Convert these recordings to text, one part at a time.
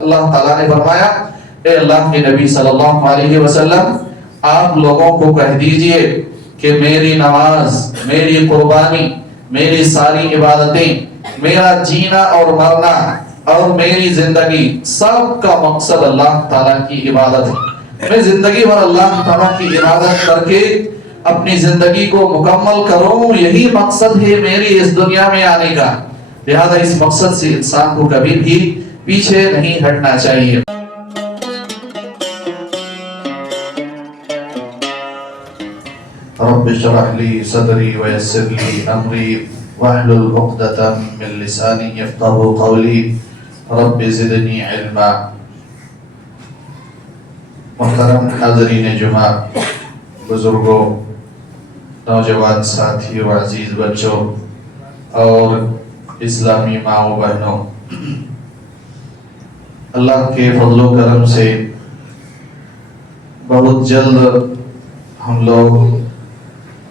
اللہ تعالیٰ نے فرمایا اے اللہ کے نبی صلی اللہ علیہ وسلم آپ لوگوں کو کہہ دیجئے کہ میری نماز، میری قربانی، میری ساری عبادتیں، میرا جینا اور مرنا اور میری زندگی سب کا مقصد اللہ تعالیٰ کی عبادت ہے۔ میں زندگی بھر اللہ تعالیٰ کی عبادت کر کے اپنی زندگی کو مکمل کروں، یہی مقصد ہے میری اس دنیا میں آنے کا۔ لہذا اس مقصد سے انسان کو کبھی بھی پیچھے نہیں ہٹنا چاہیے۔ رب اشرح لي صدري ويسر لي امري واحلل عقدة من لساني يفقهوا قولي رب زدني علما۔ محترم حاضرین جمعہ، بزرگوں، نوجوان ساتھیوں، عزیز بچوں اور اسلامی ماؤں بہنوں، اللہ کے فضل و کرم سے بہت جلد ہم لوگ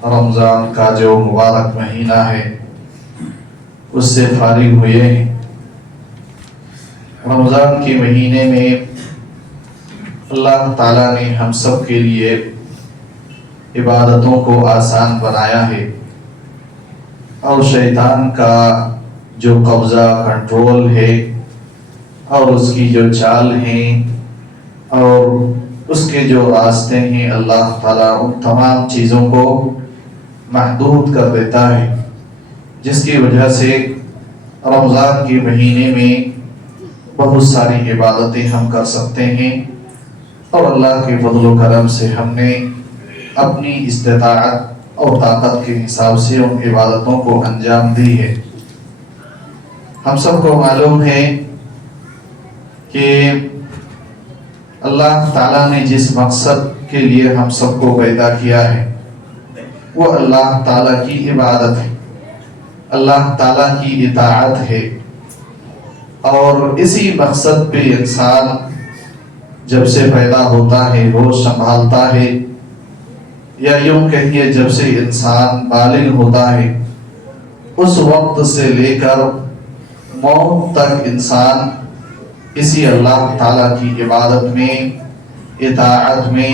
رمضان کا جو مبارک مہینہ ہے اس سے فارغ ہوئے ہیں۔ رمضان کے مہینے میں اللہ تعالیٰ نے ہم سب کے لیے عبادتوں کو آسان بنایا ہے، اور شیطان کا جو قبضہ، کنٹرول ہے اور اس کی جو چال ہیں اور اس کے جو راستے ہیں، اللہ تعالیٰ ان تمام چیزوں کو محدود کر دیتا ہے، جس کی وجہ سے رمضان کے مہینے میں بہت ساری عبادتیں ہم کر سکتے ہیں، اور اللہ کے فضل و کرم سے ہم نے اپنی استطاعت اور طاقت کے حساب سے ان عبادتوں کو انجام دی ہے۔ ہم سب کو معلوم ہے کہ اللہ تعالیٰ نے جس مقصد کے لیے ہم سب کو پیدا کیا ہے وہ اللہ تعالیٰ کی عبادت ہے، اللہ تعالیٰ کی اطاعت ہے، اور اسی مقصد پہ انسان جب سے پیدا ہوتا ہے، ہوش سنبھالتا ہے، یا یوں کہیے جب سے انسان بالغ ہوتا ہے، اس وقت سے لے کر موت تک انسان اسی اللہ تعالیٰ کی عبادت میں، اطاعت میں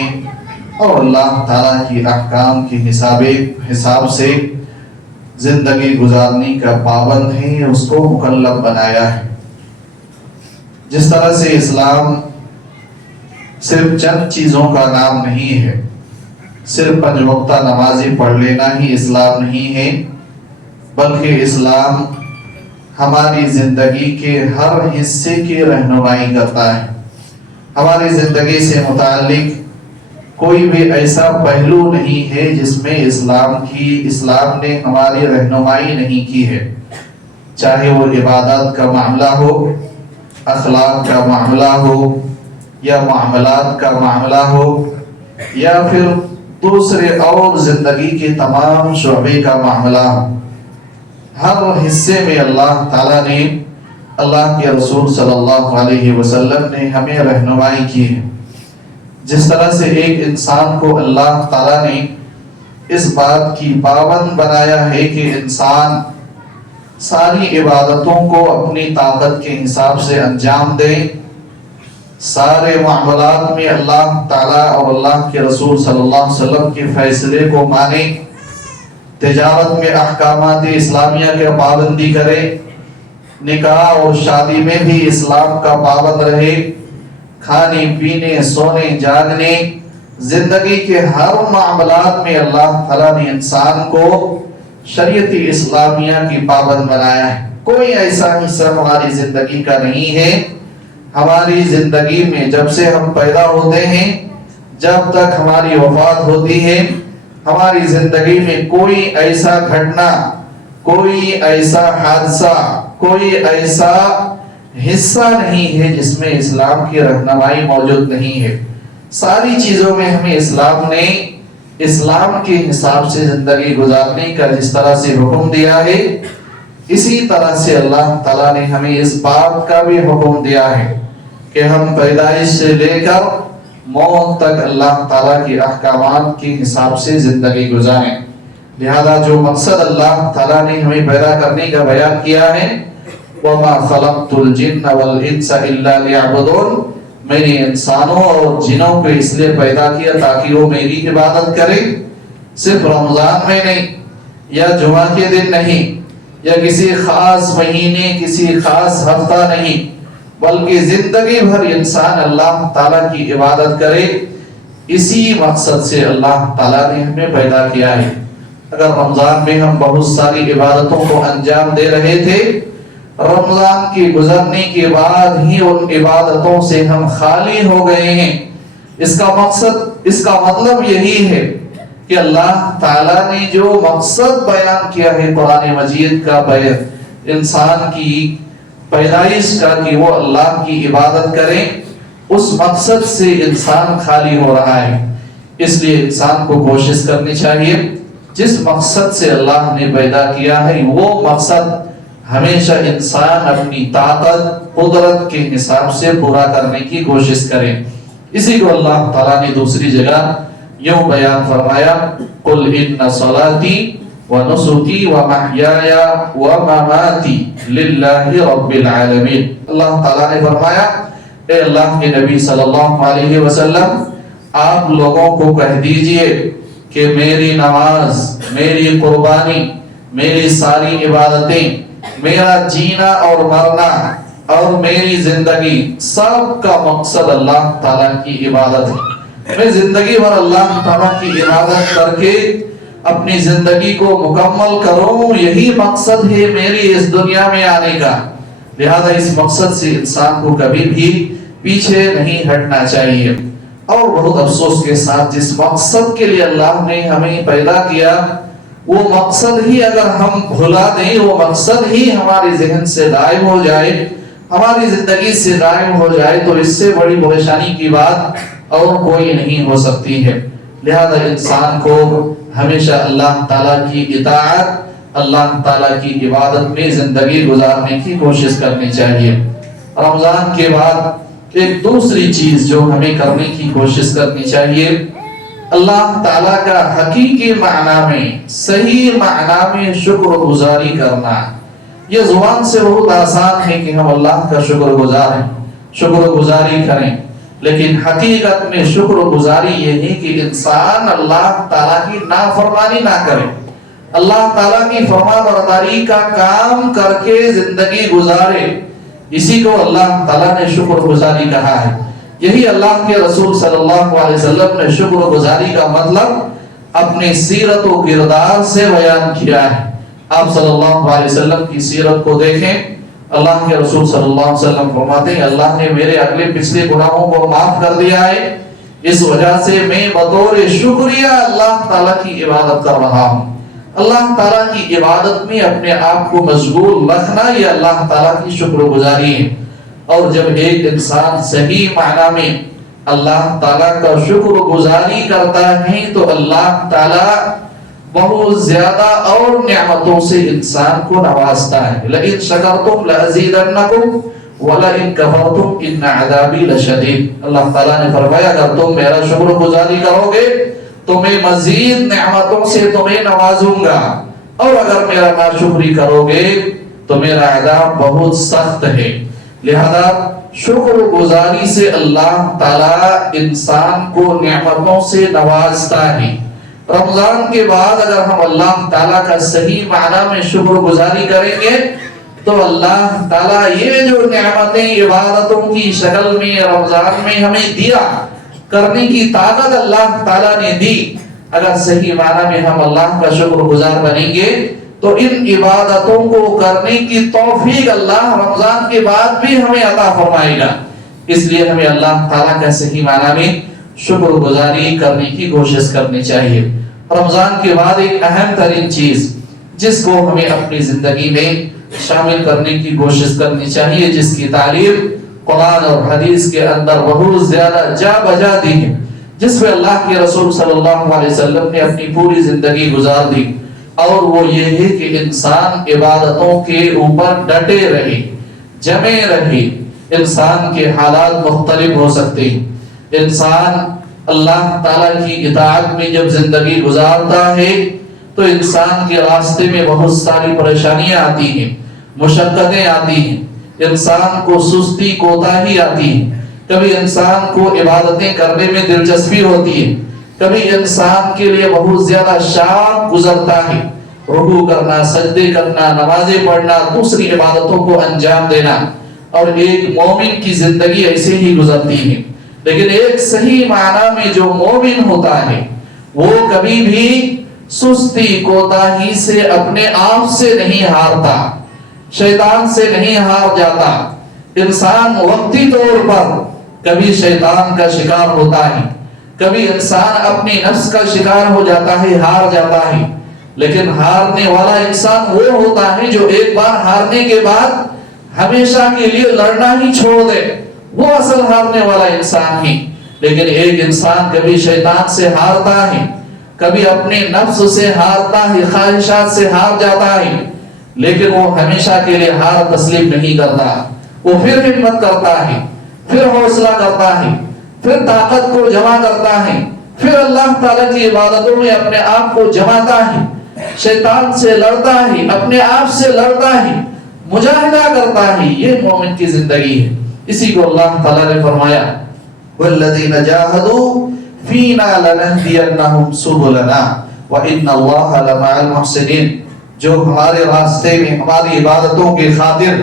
اور اللہ تعالیٰ کی احکام کی حساب سے زندگی گزارنے کا پابند ہے، اس کو مکلف بنایا ہے۔ جس طرح سے اسلام صرف چند چیزوں کا نام نہیں ہے، صرف 5 وقتہ نمازیں پڑھ لینا ہی اسلام نہیں ہے، بلکہ اسلام ہماری زندگی کے ہر حصے کی رہنمائی کرتا ہے۔ ہماری زندگی سے متعلق کوئی بھی ایسا پہلو نہیں ہے جس میں اسلام نے ہماری رہنمائی نہیں کی ہے، چاہے وہ عبادات کا معاملہ ہو، اخلاق کا معاملہ ہو، یا معاملات کا معاملہ ہو، یا پھر دوسرے اور زندگی کے تمام شعبے کا معاملہ ہو۔ ہر حصے میں اللہ تعالیٰ نے، اللہ کے رسول صلی اللہ علیہ وسلم نے ہمیں رہنمائی کی ہے۔ جس طرح سے ایک انسان کو اللہ تعالیٰ نے اس بات کی پابند بنایا ہے کہ انسان ساری عبادتوں کو اپنی طاقت کے حساب سے انجام دے، سارے معاملات میں اللہ تعالیٰ اور اللہ کے رسول صلی اللہ علیہ وسلم کے فیصلے کو مانے، تجارت میں احکامات اسلامیہ کے پابندی کرے، نکاح اور شادی میں بھی اسلام کا پابند رہے، کھانے پینے، سونے جاگنے، زندگی کے ہر معاملات میں اللہ تعالیٰ نے انسان کو شریعت اسلامیہ کی پابند بنایا ہے۔ کوئی ایسا حصہ ہماری زندگی کا نہیں ہے۔ ہماری زندگی میں جب سے ہم پیدا ہوتے ہیں جب تک ہماری وفات ہوتی ہے، ہماری زندگی میں کوئی ایسا گھٹنا، کوئی ایسا حادثہ، کوئی ایسا حصہ نہیں ہے جس میں اسلام کی رہنمائی موجود نہیں ہے۔ ساری چیزوں میں ہمیں اسلام نے اسلام کے حساب سے زندگی گزارنے کا جس طرح سے حکم دیا ہے، اسی طرح سے اللہ تعالیٰ نے ہمیں اس بات کا بھی حکم دیا ہے کہ ہم پیدائش سے لے کر موت تک اللہ تعالیٰ کے احکامات کے حساب سے زندگی گزاریں۔ لہذا جو مقصد اللہ تعالیٰ نے ہمیں پیدا کرنے کا بیان کیا ہے وما خلقت الجن والانس الا ليعبدون، میں نے انسانوں اور جنوں کو اس لیے پیدا کیا تاکہ وہ میری عبادت کریں. صرف رمضان میں نہیں، یا جمعہ کے دن نہیں، یا کسی خاص مہینے، کسی خاص ہفتہ نہیں، بلکہ زندگی بھر انسان اللہ تعالیٰ کی عبادت کرے. اسی مقصد سے اللہ تعالیٰ نے ہمیں پیدا کیا ہے. اگر رمضان میں ہم بہت ساری عبادتوں کو انجام دے رہے تھے، رمضان کے گزرنے کے بعد ہی ان عبادتوں سے ہم خالی ہو گئے ہیں. اس کا مطلب یہی ہے کہ اللہ تعالیٰ نے جو مقصد بیان کیا ہے قرآن مجید کا، انسان کی پیدائش کا، کہ وہ اللہ کی عبادت کریں، اس مقصد سے انسان خالی ہو رہا ہے. اس لیے انسان کو کوشش کرنی چاہیے جس مقصد سے اللہ نے پیدا کیا ہے وہ مقصد ہمیشہ انسان اپنی طاقت قدرت کے حساب سے پورا کرنے کی کوشش کرے. اسی کو اللہ تعالیٰ نے دوسری جگہ یوں بیان فرمایا، قل ان صلاتی ونسکی ومحیای ومماتی للہ رب العالمین. اللہ تعالیٰ نے فرمایا، اے اللہ کے نبی صلی اللہ علیہ وسلم، آپ لوگوں کو کہہ دیجئے کہ میری نماز، میری قربانی، میری ساری عبادتیں، میرا جینا اور مرنا اور میری زندگی، سب کا مقصد اللہ تعالیٰ کی عبادت ہے. میں زندگی بھر اللہ تعالیٰ کی عبادت کر کے اپنی زندگی کو مکمل کروں، یہی مقصد ہے میری اس دنیا میں آنے کا. لہذا اس مقصد سے انسان کو کبھی بھی پیچھے نہیں ہٹنا چاہیے. اور بہت افسوس کے ساتھ جس مقصد کے لیے اللہ نے ہمیں پیدا کیا، وہ مقصد ہی اگر ہم بھلا دیں، وہ مقصد ہی ہمارے ذہن سے غائب ہو جائے، ہماری زندگی سے غائب ہو جائے، تو اس سے بڑی پریشانی کی بات اور کوئی نہیں ہو سکتی ہے. لہذا انسان کو ہمیشہ اللہ تعالیٰ کی اطاعت، اللہ تعالیٰ کی عبادت میں زندگی گزارنے کی کوشش کرنی چاہیے. رمضان کے بعد ایک دوسری چیز جو ہمیں کرنے کی کوشش کرنی چاہیے، اللہ تعالیٰ کا حقیقی معنی میں، صحیح معنی میں شکر گزاری کرنا. یہ زبان سے بہت آسان ہے کہ ہم اللہ کا شکر گزار ہیں، شکر گزاری کریں، لیکن حقیقت میں شکر گزاری یہ ہے کہ انسان اللہ تعالیٰ کی نافرمانی نہ کرے، اللہ تعالیٰ کی فرما برداری کا کام کر کے زندگی گزارے. اسی کو اللہ تعالیٰ نے شکر گزاری کہا ہے. یہی اللہ کے رسول صلی اللہ علیہ وسلم نے شکر گزاری کا مطلب اپنے سیرت و کردار سے بیان کیا ہے. آپ صلی اللہ علیہ وسلم کی سیرت کو دیکھیں. اللہ کے رسول صلی اللہ علیہ وسلم فرماتے ہیں، اللہ نے میرے اگلے پچھلے گناہوں کو معاف کر دیا ہے، اس وجہ سے میں بطور شکریہ اللہ تعالیٰ کی عبادت کر رہا ہوں. اللہ تعالیٰ کی عبادت میں اپنے آپ کو مشغول رکھنا یہ اللہ تعالیٰ کی شکر گزاری ہے. اور جب ایک انسان صحیح معنی میں اللہ تعالیٰ کا شکر گزاری کرتا ہے تو اللہ تعالیٰ بہت زیادہ اور نعمتوں سے انسان کو نوازتا ہے. لَإِن شَكَرْتُمْ لَأَزِيدَنَّكُمْ وَلَإِن كَفَرْتُمْ إِنَّ عَذَابِي لَشَدِيدٌ. اللہ تعالیٰ نے فرمایا اگر تم میرا شکر گزاری کرو گے تو میں مزید نعمتوں سے تمہیں نوازوں گا، اور اگر میرا ناشکری کرو گے تو میرا عذاب بہت سخت ہے. لہذا شکر گزاری سے اللہ تعالیٰ انسان کو نعمتوں سے نوازتا ہے. رمضان کے بعد اگر ہم اللہ تعالیٰ کا صحیح معنی میں شکر گزاری کریں گے تو اللہ تعالیٰ یہ جو نعمتیں عبادتوں کی شکل میں رمضان میں ہمیں دیا، کرنے کی طاقت اللہ تعالیٰ نے دی، اگر صحیح معنی میں ہم اللہ کا شکر گزار بنیں گے تو ان عبادتوں کو کرنے کی توفیق اللہ رمضان کے بعد بھی ہمیں عطا فرمائے گا. اس لیے ہمیں اللہ تعالیٰ کا صحیح معنی میں شکر گزاری کرنے کی کوشش کرنی چاہیے. رمضان کے بعد ایک اہم ترین چیز جس کو ہمیں اپنی زندگی میں شامل کرنے کی کوشش کرنی چاہیے، جس کی تعلیم قرآن اور حدیث کے اندر بہت زیادہ جا بجا دی ہے، جس پہ اللہ کے رسول صلی اللہ علیہ وسلم نے اپنی پوری زندگی گزار دی، اور وہ یہ ہے کہ انسان عبادتوں کے اوپر ڈٹے رہے، جمے رہے. انسان کے حالات مختلف ہو سکتے ہیں. انسان اللہ تعالیٰ کی اطاعت میں جب زندگی گزارتا ہے تو انسان کے راستے میں بہت ساری پریشانیاں آتی ہیں، مشقتیں آتی ہیں، انسان کو سستی کوتاہی آتی ہے، کبھی انسان کو عبادتیں کرنے میں دلچسپی ہوتی ہے، کبھی انسان کے لیے بہت زیادہ شاق گزرتا ہے، رکوع کرنا، سجدے کرنا، نمازیں پڑھنا، دوسری عبادتوں کو انجام دینا، اور ایک مومن کی زندگی ایسے ہی گزرتی ہے۔ لیکن ایک صحیح معنی میں جو مومن ہوتا ہے وہ کبھی بھی سستی کوتاہی سے اپنے آپ سے نہیں ہارتا، شیطان سے نہیں ہار جاتا۔ انسان وقتی طور پر کبھی شیطان کا شکار ہوتا ہے، کبھی انسان اپنی نفس کا شکار ہو جاتا ہے، ہار جاتا ہے، لیکن ہارنے والا انسان وہ ہوتا ہے جو ایک بار ہارنے کے بعد ہمیشہ کے لیے لڑنا ہی چھوڑ دے، وہ اصل ہارنے والا انسان ہی۔ لیکن ایک انسان کبھی شیطان سے ہارتا ہے، کبھی اپنے نفس سے ہارتا ہے، خواہشات سے ہار جاتا ہے، لیکن وہ ہمیشہ کے لیے ہار تسلیم نہیں کرتا، وہ پھر ہمت کرتا ہے، پھر حوصلہ کرتا ہے، پھر طاقت کو جمع کرتا ہے، پھر اللہ تعالیٰ کی عبادتوں میں اپنے آپ کو جماتا ہے، شیطان سے لڑتا ہے، اپنے آپ سے لڑتا ہے، مجاہدہ کرتا ہے۔ یہ مومن کی زندگی ہے۔ اسی کو اللہ تعالیٰ نے فرمایا وَالَّذِينَ جَاهَدُوا فِينَا لَنَهْدِيَنَّهُمْ سُبُلَنَا وَإِنَّ اللَّهَ لَمَعَ الْمُحْسِنِينَ، جو ہمارے راستے میں ہماری عبادتوں کی خاطر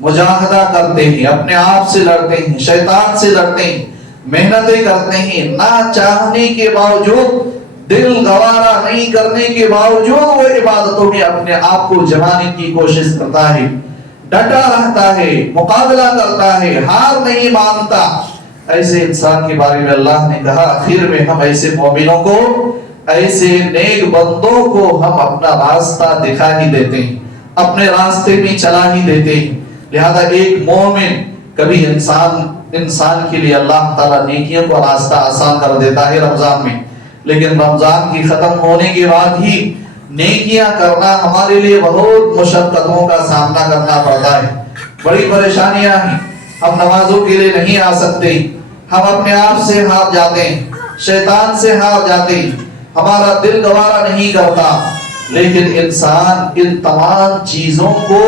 مجاہدہ کرتے ہیں، اپنے آپ سے لڑتے ہیں، شیطان سے لڑتے ہیں، محنتیں کرتے ہیں، نہ چاہنے کے باوجود، دل گوارا نہیں کرنے کے باوجود وہ عبادتوں میں اپنے آپ کو جمانے کی کوشش کرتا ہے، ڈٹا رہتا ہے، مقابلہ کرتا ہے، ہار نہیں مانتا۔ ایسے انسان کے بارے میں اللہ نے کہا آخر میں ہم ایسے مومنوں کو، ایسے نیک بندوں کو ہم اپنا راستہ دکھا ہی دیتے ہیں، اپنے راستے میں چلا ہی دیتے ہیں۔ لہذا ایک مومن کبھی انسان کے لیے اللہ تعالیٰ نیکیوں کا راستہ آسان کر دیتا ہے رمضان میں، لیکن رمضان کی ختم ہونے کے بعد ہی نیکیاں کرنا ہمارے لیے بہت مشقتوں کا سامنا کرنا پڑتا ہے، بڑی پریشانیاں ہیں۔ ہم نمازوں کے لیے نہیں آ سکتے، ہم اپنے آپ سے ہار جاتے ہیں، شیطان سے ہار جاتے ہیں، ہمارا دل گوارا نہیں کرتا، لیکن انسان ان تمام چیزوں کو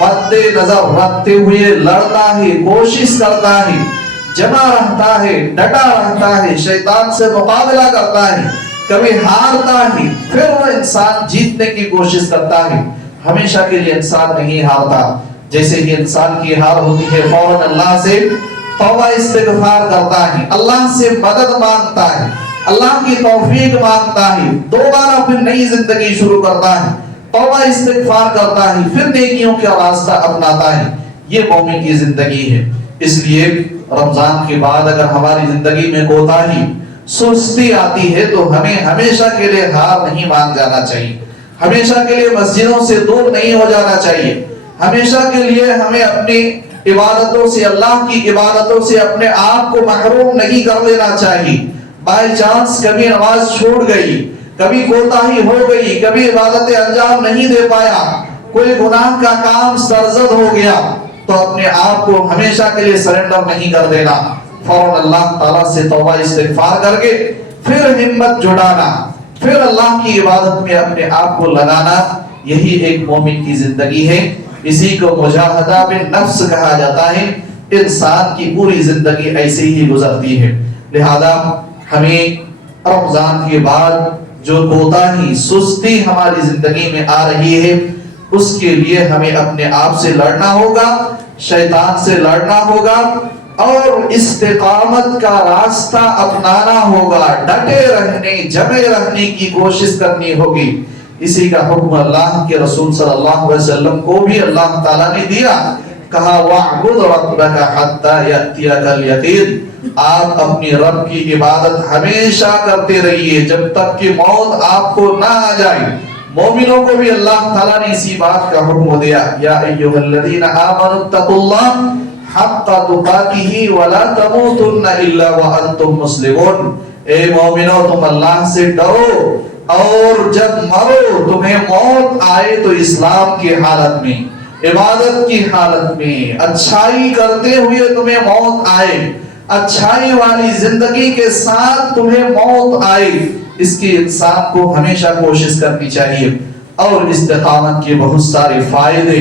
مد نظر رکھتے ہوئے لڑتا ہے، کوشش کرتا ہے، جمع رہتا ہے، ڈٹا رہتا ہے، شیطان سے مقابلہ کرتا ہے، کبھی ہارتا ہے، پھر وہ انسان جیتنے کی کوشش کرتا ہے۔ ہمیشہ کے لیے انسان نہیں ہارتا۔ جیسے ہی انسان کی ہار ہوتی ہے فوراً اللہ سے توبہ استغفار کرتا ہے، اللہ سے مدد مانگتا ہے، اللہ کی توفیق مانگتا ہے، دوبارہ پھر نئی زندگی شروع کرتا ہے، توبہ استغفار کرتا ہے، پھر نیکیوں کا راستہ اپناتا ہے۔ یہ مومن کی زندگی ہے۔ اس لیے رمضان کے بعد اگر ہماری زندگی میں کوتاہی، سستی آتی ہے تو ہمیں ہمیشہ کے لیے ہار نہیں مان جانا چاہیے، ہمیشہ کے لیے مسجدوں سے دور نہیں ہو جانا چاہیے، ہمیشہ کے لیے ہمیں اپنی عبادتوں سے، اللہ کی عبادتوں سے اپنے آپ کو محروم نہیں کر لینا چاہیے۔ بائی چانس کبھی نماز چھوڑ گئی، کبھی کوتاہی ہو گئی، کبھی عبادتیں انجام نہیں دے پایا، کوئی گناہ کا کام سرزد ہو گیا، تو اپنے آپ کو ہمیشہ کے لیے سرنڈر نہیں کر دینا، فوراً اللہ تعالیٰ سے توبہ استغفار کر کے پھر ہمت جڑانا، پھر اللہ کی عبادت میں اپنے آپ کو لگانا۔ یہی ایک مومن کی زندگی ہے۔ اسی کو مجاہدہ بالنفس کہا جاتا ہے۔ انسان کی پوری زندگی ایسے ہی گزرتی ہے۔ لہذا ہمیں رمضان کے بعد جو کوتاہی، سستی ہماری زندگی میں آ رہی ہے، اس کے لیے ہمیں اپنے آپ سے لڑنا ہوگا، شیطان سے لڑنا ہوگا، اور استقامت کا راستہ اپنانا ہوگا، ڈٹے رہنے، جمے رہنے کی کوشش کرنی ہوگی۔ اسی کا حکم اللہ کے رسول صلی اللہ علیہ وسلم کو بھی اللہ تعالیٰ نے دیا، کہا وَاعْبُدْ رَبَّكَ حَتَّى يَأْتِيَكَ الْيَقِينُ، آپ اپنی رب کی عبادت ہمیشہ کرتے رہیے جب تک کہ موت آپ کو نہ آ جائے۔ مومنوں کو بھی اللہ تعالیٰ نے اسی بات کا حکم دیا، یا ایھا الذین آمنوا اتقوا اللہ حق تقاتہ ولا تموتن الا وانتم مسلمون، اے مومنو تم اللہ سے ڈرو، اور جب مرو تمہیں موت آئے تو اسلام کی حالت میں، عبادت کی حالت میں، اچھائی کرتے ہوئے تمہیں موت آئے، اچھائی والی زندگی کے ساتھ تمہیں موت آئے۔ اس کی انسان کو ہمیشہ کوشش کرنی چاہیے۔ اور استقامت کے بہت سارے فائدے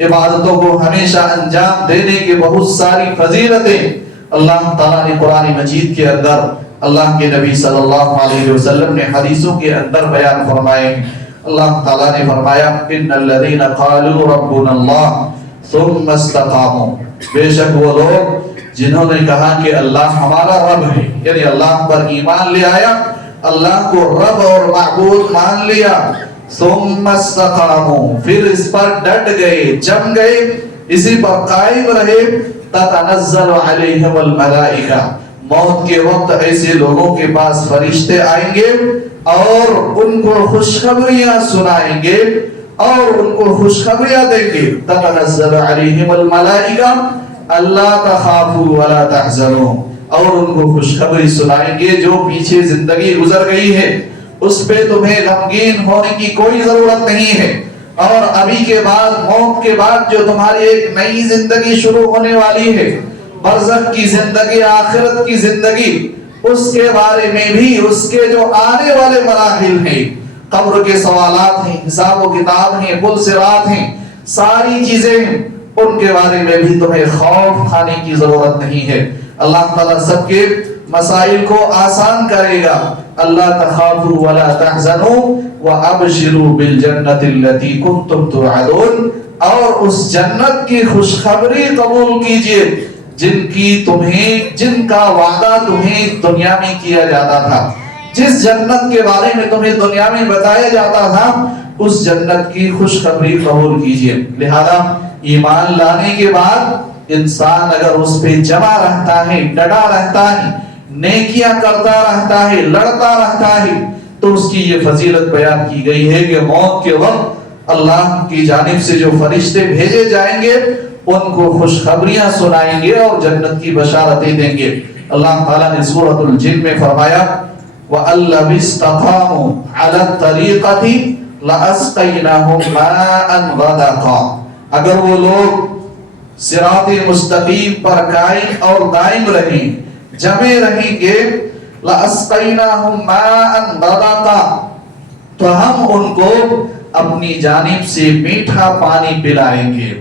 عبادتوں کو ہمیشہ انجام دینے کے بہت ساری فضیلتیں اللہ تعالیٰ نے قرآن مجید کے اندر، اللہ کے نبی صلی اللہ علیہ وسلم نے حدیثوں کے اندر بیان فرمائے ہیں۔ اللہ تعالیٰ نے فرمایا ان الذین قالوا ربنا اللہ ثم استقاموا، بے شک وہ لوگ جنہوں نے کہا کہ اللہ ہمارا رب ہے، یعنی اللہ پر ایمان لے آیا، اللہ کو رب اور معبود مان لیا، ثم استقاموا، پھر اس پر ڈٹ گئے، جم گئے، اسی پر قائم رہے، تتنزل علیہم الملائکہ، موت کے وقت ایسے لوگوں کے پاس فرشتے آئیں گے اور ان کو خوشخبریاں سنائیں گے اور ان کو خوشخبریاں دیں گے، تتنزل علیہم الملائکہ اللہ تخافوا ولا تحزنوا، اور ان کو خوشخبری سنائیں گے جو پیچھے زندگی گزر گئی ہے اس پہ تمہیں غمگین ہونے کی کوئی ضرورت نہیں ہے، اور ابھی کے بعد، موت کے بعد جو تمہاری ایک نئی زندگی شروع ہونے والی ہے، برزخ کی زندگی، آخرت کی زندگی، اس کے بارے میں بھی، اس کے جو آنے والے مراحل ہیں، قبر کے سوالات ہیں، حساب و کتاب ہیں، پل صراط ہیں، ساری چیزیں ہیں، ان کے بارے میں بھی تمہیں خوف کھانے کی ضرورت نہیں ہے۔ اللہ تعالیٰ سب کے مسائل کو آسان کرے گا۔ اللہ تخافوا ولا تحزنوا وابشروا بالجنۃ التي كنتم توعدون، اور اس جنت کی خوشخبری قبول کیجئے جن کا وعدہ تمہیں دنیا میں کیا جاتا تھا، جس جنت کے بارے میں تمہیں دنیا میں بتایا جاتا تھا، اس جنت کی خوشخبری قبول کیجئے۔ لہذا ایمان لانے کے بعد انسان اگر اس پہ جمع رہتا ہے، ڈٹا رہتا ہے، نیکیاں کرتا رہتا ہے، لڑتا رہتا ہے، تو اس کی یہ فضیلت بیان کی گئی ہے کہ موت کے وقت اللہ کی جانب سے جو فرشتے بھیجے جائیں گے ان کو خوشخبریاں سنائیں گے اور جنت کی بشارتیں دیں گے۔ اللہ تعالیٰ نے سورۃ الجن میں فرمایا وَأَن لَّوِ اسْتَقَامُوا عَلَى الطَّرِيقَةِ لَأَسْقَيْنَاهُم مَّاءً غَدَقًا، اگر وہ لوگ صراط مستقیم پر قائم اور دائم رہیں، جمے رہیں گے، لَأَسْقَيْنَاهُم مَّاءً غَدَقًا، تو ہم ان کو اپنی جانب سے میٹھا پانی پلائیں گے۔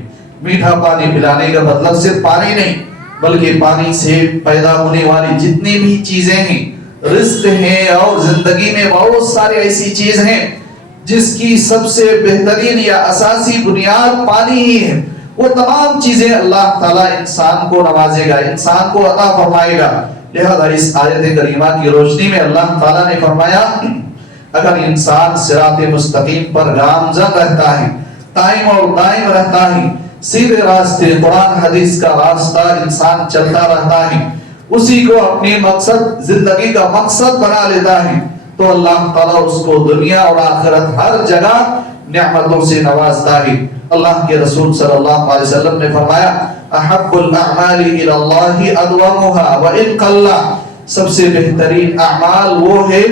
میٹھا پانی پلانے کا مطلب صرف پانی نہیں، بلکہ پانی سے پیدا ہونے والی جتنی بھی چیزیں ہیں، رزق ہیں، اور زندگی میں بہت ساری ایسی چیز ہیں جس کی سب سے بہترین یا اساسی بنیاد پانی ہی ہے، وہ تمام چیزیں اللہ تعالیٰ انسان کو نوازے گا، انسان کو عطا فرمائے گا۔ لہذا اس آیت کریمہ کی روشنی میں اللہ تعالیٰ نے فرمایا اگر انسان صراط مستقیم پر گامزن رہتا ہے، قائم اور دائم رہتا ہے، سیدھے راستے قرآن حدیث کا راستہ انسان چلتا رہتا ہے، اسی کو اپنی مقصد، زندگی کا مقصد بنا لیتا ہے، تو اللہ تعالیٰ اس کو دنیا اور آخرت ہر جگہ نعمتوں سے نوازتا ہے۔ اللہ کے رسول صلی اللہ علیہ وسلم نے فرمایا احب الاعمال الی اللہ ادومها وان قل، سب سے بہترین اعمال وہ ہے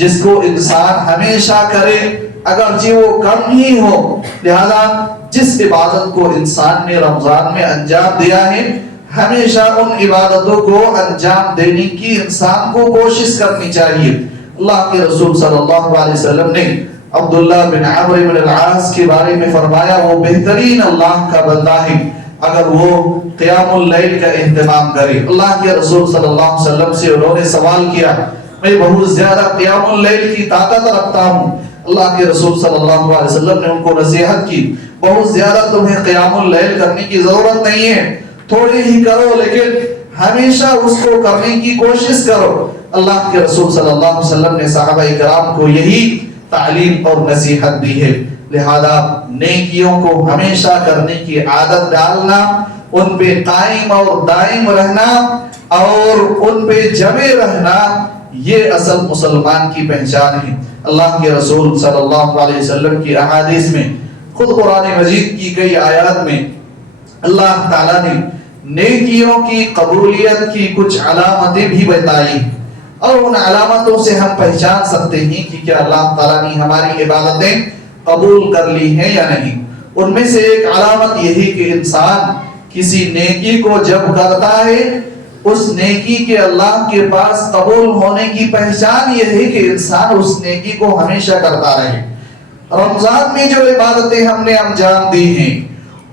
جس کو انسان ہمیشہ کرے اگرچہ وہ کم ہی ہو۔ لہذا جس عبادت کو انسان نے رمضان میں انجام دیا ہے، ہمیشہ ان عبادتوں کو انجام دینے کی انسان کو کوشش کرنی چاہیے۔ اللہ کے رسول صلی اللہ علیہ وسلم نے عبداللہ بن عمرو بن العاص کے بارے میں فرمایا وہ بہترین اللہ کا بندہ ہے اگر وہ قیام اللیل کا اہتمام کرے۔ اللہ کے رسول صلی اللہ علیہ وسلم سے انہوں نے سوال کیا میں بہت زیادہ قیام اللیل کی طاقت رکھتا ہوں، اللہ کے رسول صلی اللہ علیہ وسلم نے ان کو نصیحت کی بہت زیادہ تمہیں قیام اللیل کرنے کی ضرورت نہیں ہے، تھوڑے ہی کرو لیکن ہمیشہ اس کو کرنے کی کوشش کرو۔ اللہ کے رسول صلی اللہ علیہ وسلم نے صحابہ کرام کو یہی تعلیم اور نصیحت دی ہے۔ لہذا نیکیوں کو ہمیشہ کرنے کی عادت ڈالنا، ان پہ قائم اور دائم رہنا اور ان پہ جمے رہنا، یہ اصل مسلمان کی پہچان ہے۔ اللہ کے رسول صلی اللہ علیہ وسلم کی احادیث میں، خود قرآن مجید کی کئی آیات میں اللہ تعالیٰ نے نیکیوں کی قبولیت کی کچھ علامتیں بھی بتائی، اور ان علامتوں سے ہم پہچان سکتے ہیں کہ کیا اللہ تعالیٰ نے ہماری عبادتیں قبول کر لی ہیں یا نہیں۔ ان میں سے ایک علامت یہی کہ انسان کسی نیکی کو جب کرتا ہے، اس نیکی کے اللہ کے پاس قبول ہونے کی پہچان یہ ہے کہ انسان اس نیکی کو ہمیشہ کرتا رہے۔ رمضان میں جو عبادتیں ہم نے انجام دی ہیں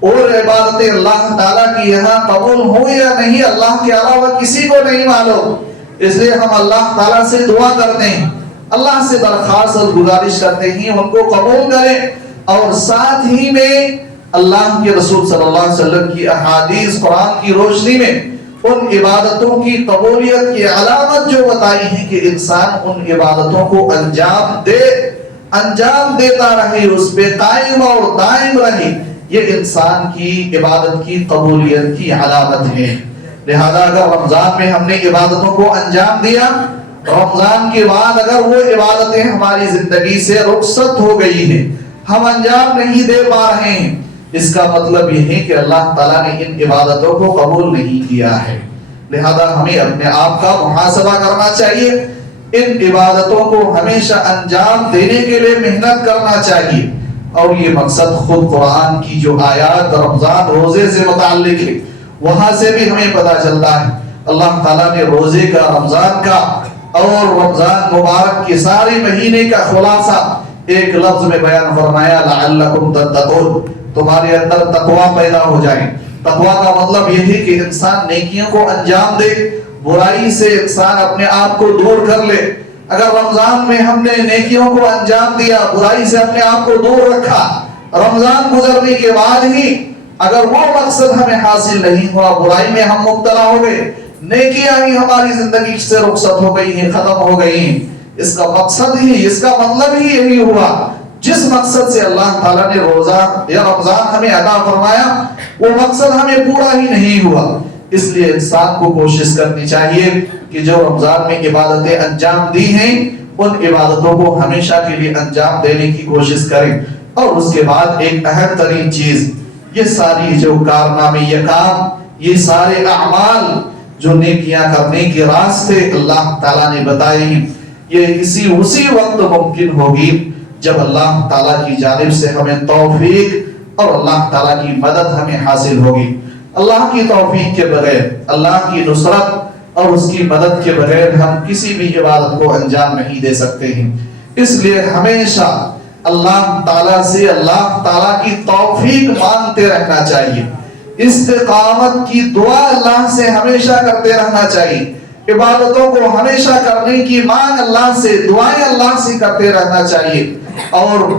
اور عبادتیں اللہ تعالیٰ کی یہاں قبول ہوں یا نہیں اللہ کے علاوہ کسی کو نہیں معلوم. اس لیے ہم اللہ تعالیٰ سے دعا کرتے ہیں, اللہ سے درخواست اور گزارش کرتے ہیں ان کو قبول کریں, اور ساتھ ہی میں اللہ کے رسول صلی اللہ علیہ وسلم کی احادیث قرآن کی روشنی میں ان عبادتوں کی قبولیت کی علامت جو بتائی ہے کہ انسان ان عبادتوں کو انجام دیتا رہے, اس پہ قائم اور دائم رہے, یہ انسان کی عبادت کی قبولیت کی علامت ہے. لہذا اگر رمضان میں ہم نے عبادتوں کو انجام دیا, رمضان کے بعد اگر وہ عبادتیں ہماری زندگی سے رخصت ہو گئی ہیں, ہم انجام نہیں دے پا رہے ہیں, اس کا مطلب یہ ہے کہ اللہ تعالیٰ نے ان عبادتوں کو قبول نہیں کیا ہے. لہذا ہمیں اپنے آپ کا محاسبہ کرنا چاہیے, ان عبادتوں کو ہمیشہ انجام دینے کے لیے محنت کرنا چاہیے. اور یہ مقصد خود قرآن کی جو آیات رمضان روزے سے متعلق ہے وہاں سے بھی ہمیں پتہ چلتا ہے. اللہ تعالیٰ نے روزے کا, رمضان کا اور رمضان مبارک کے سارے مہینے کا خلاصہ ایک لفظ میں بیان فرمایا, لعلکم تتقون, تمہارے اندر تقوی پیدا ہو جائے. تقوی کا مطلب یہ ہے کہ انسان نیکیوں کو انجام دے, برائی سے انسان اپنے آپ کو دور کر لے. اگر رمضان میں ہم نے نیکیوں کو انجام دیا, برائی سے اپنے آپ کو دور رکھا, رمضان گزرنے کے بعد ہی اگر وہ مقصد ہمیں حاصل نہیں ہوا, برائی میں ہم مبتلا ہو گئے, نیکیاں ہی ہماری زندگی سے رخصت ہو گئی ہیں, ختم ہو گئی ہیں, اس کا مقصد ہی, اس کا مطلب ہی یہی ہوا جس مقصد سے اللہ تعالیٰ نے روزہ یا رمضان ہمیں عطا فرمایا وہ مقصد ہمیں پورا ہی نہیں ہوا. اس لیے انسان کو کوشش کرنی چاہیے کہ جو رمضان میں عبادتیں انجام دی ہیں ان عبادتوں کو ہمیشہ کے لیے انجام دینے کی کوشش کریں. اور اس کے بعد ایک اہم ترین چیز, یہ ساری جو کارنامے, یہ کام, یہ سارے اعمال جو نیکیاں کرنے کے راستے اللہ تعالیٰ نے بتائے ہیں, یہ اسی وقت ممکن ہوگی جب اللہ تعالیٰ کی جانب سے ہمیں توفیق اور اللہ تعالیٰ کی مدد ہمیں حاصل ہوگی. اللہ کی توفیق کے بغیر, اللہ کی نصرت اور اس کی مدد کے بغیر ہم کسی بھی عبادت کو انجام نہیں دے سکتے ہیں. اس لیے ہمیشہ اللہ تعالیٰ سے اللہ تعالیٰ کی توفیق مانگتے رہنا چاہیے, استقامت کی دعا اللہ سے ہمیشہ کرتے رہنا چاہیے, عبادتوں کو ہمیشہ کرنے کی مانگ اللہ سے, دعائیں اللہ سے کرتے رہنا چاہیے. اور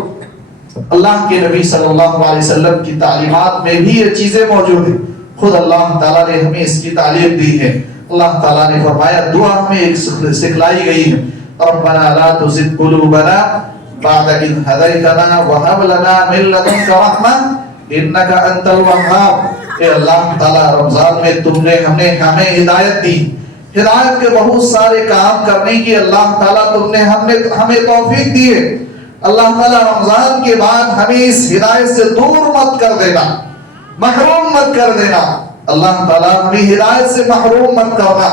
اللہ کے نبی صلی اللہ علیہ وسلم کی تعلیمات میں بھی یہ چیزیں موجود ہیں, خود اللہ تعالیٰ نے ہمیں اس کی تعلیم دی ہے. اللہ تعالیٰ نے فرمایا, دعا ہمیں ایک سکھلائی گئی ہے, ربنا لا تزغ قلوبنا بعد إذ هديتنا وهب لنا من لدنك رحمة إنك أنت الوهاب. اے اللہ تعالیٰ, رمضان میں تم نے ہمیں ہدایت دی, ہدایت کے بہت سارے کام کرنے کی اللہ تعالیٰ تم نے ہمیں توفیق دی ہے. اللہ تعالیٰ رمضان کے بعد ہمیں اس ہدایت سے دور مت کر دینا, محروم مت کر دینا. اللہ تعالیٰ ہمیں ہدایت سے محروم مت کرنا.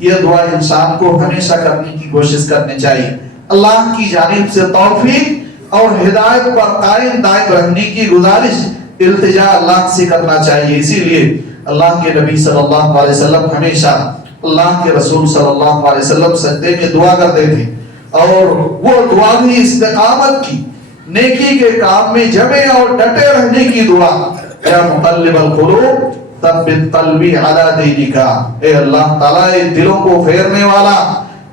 یہ دعا انسان کو ہمیشہ کرنے کی کوشش کرنی چاہیے. اللہ کی جانب سے توفیق اور ہدایت پر قائم دائم رہنے کی گزارش, التجا اللہ سے کرنا چاہیے. اسی لیے اللہ کے نبی صلی اللہ علیہ وسلم ہمیشہ اللہ کے رسول صلی اللہ علیہ وسلم سجدے میں دعا کرتے تھے, اور وہ دعا بھی استقامت کی, نیکی کے کام میں جمے اور ڈٹے رہنے کی دعا. یا مقلب القلوب ثبت قلبی علی دینک, اے اللہ تعالیٰ, اے دلوں کو پھیرنے والا,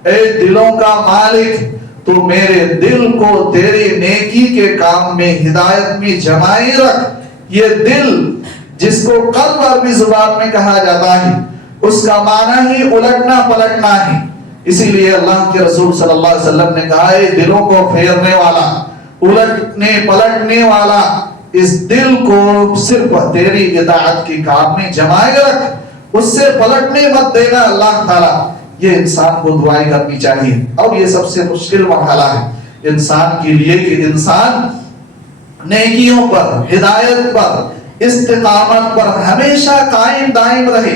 اے دلوں کا مالک, تو میرے دل کو تیری نیکی کے کام میں, ہدایت میں جمائے رکھ. یہ دل جس کو قلب عربی زبان میں کہا جاتا ہے, اس کا معنی ہی الٹنا پلٹنا ہے. اسی لیے اللہ کے رسول صلی اللہ علیہ وسلم نے کہا, اے دلوں کو پھیرنے والا, الٹنے پلٹنے والا, اس دل کو صرف تیری اطاعت کے کام میں جمائے رکھ, اس سے پلٹنے مت دینا. اللہ تعالیٰ, یہ انسان کو دعائیں کرنی چاہیے. اور یہ سب سے مشکل مرحلہ ہے انسان کے لیے کہ انسان نیکیوں پر, ہدایت پر, استقامت پر ہمیشہ قائم دائم رہے.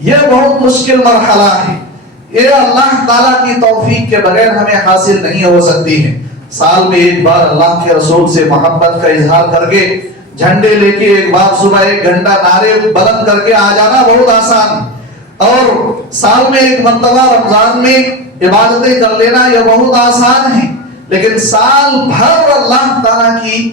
یہ بہت مشکل مرحلہ ہے. یہ اللہ تعالیٰ کی توفیق کے بغیر ہمیں حاصل نہیں ہو سکتی ہے. سال میں ایک بار اللہ کے رسول سے محبت کا اظہار کر کے, جھنڈے لے کے ایک بار صبح 1 گھنٹہ نعرے بلند کر کے آ جانا بہت آسان, اور سال میں ایک مرتبہ رمضان میں عبادتیں کر لینا یہ بہت آسان ہے. لیکن سال بھر اللہ تعالیٰ کی,